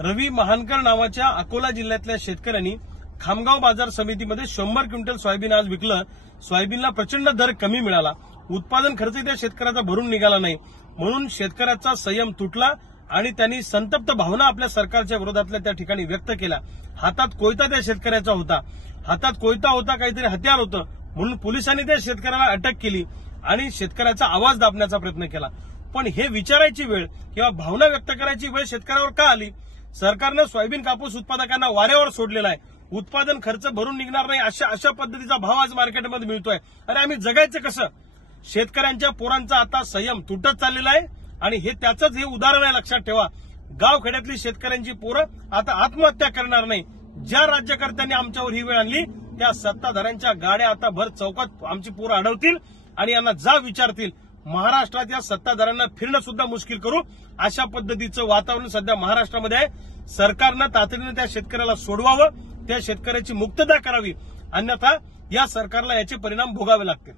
रवी महानकर नावाच्या अकोला जिल्ह्यातल्या शेतकऱ्यांनी खामगाव बाजार समितीमध्ये 100 क्विंटल सोयाबीन आज विकलं। सोयाबीनला प्रचंड दर कमी मिळाला, उत्पादन खर्च त्या शेतकऱ्याचा भरून निघाला नाही, म्हणून शेतकऱ्याचा संयम तुटला आणि त्यांनी संतप्त भावना आपल्या सरकारच्या विरोधातल्या त्या ठिकाणी व्यक्त केल्या। हातात कोयता त्या शेतकऱ्याचा होता, हातात कोयता होता, काहीतरी हत्यार होतं, म्हणून पोलिसांनी त्या शेतकऱ्याला अटक केली आणि शेतकऱ्याचा आवाज दाबण्याचा प्रयत्न केला। पण हे विचारायची वेळ किंवा भावना व्यक्त करायची वेळ शेतकऱ्यावर का आली? सरकारनं सोयाबीन कापूस उत्पादकांना वाऱ्यावर सोडलेला आहे, उत्पादन खर्च भरून निघणार नाही अशा पद्धतीचा भाव आज मार्केटमध्ये मिळतोय। अरे आम्ही जगायचं कसं? शेतकऱ्यांच्या पोरांचा आता संयम तुटत चाललेला आहे आणि हे त्याचंच हे उदाहरण आहे, लक्षात ठेवा। गावखेड्यातली शेतकऱ्यांची पोरं आता आत्महत्या करणार नाही। ज्या राज्यकर्त्यांनी आमच्यावर ही वेळ आणली त्या सत्ताधाऱ्यांच्या गाड्या आता भर चौकात आमची पोरं अडवतील आणि यांना जा विचारतील। महाराष्ट्रात या सत्ताधाऱ्यांना फिरणं सुद्धा मुश्किल करू अशा पद्धतीचं वातावरण सध्या महाराष्ट्रामध्ये आहे। सरकारनं तातडीने त्या शेतकऱ्याला सोडवावं, त्या शेतकऱ्याची मुक्तता करावी, अन्यथा या सरकारला याचे परिणाम भोगावे लागतील।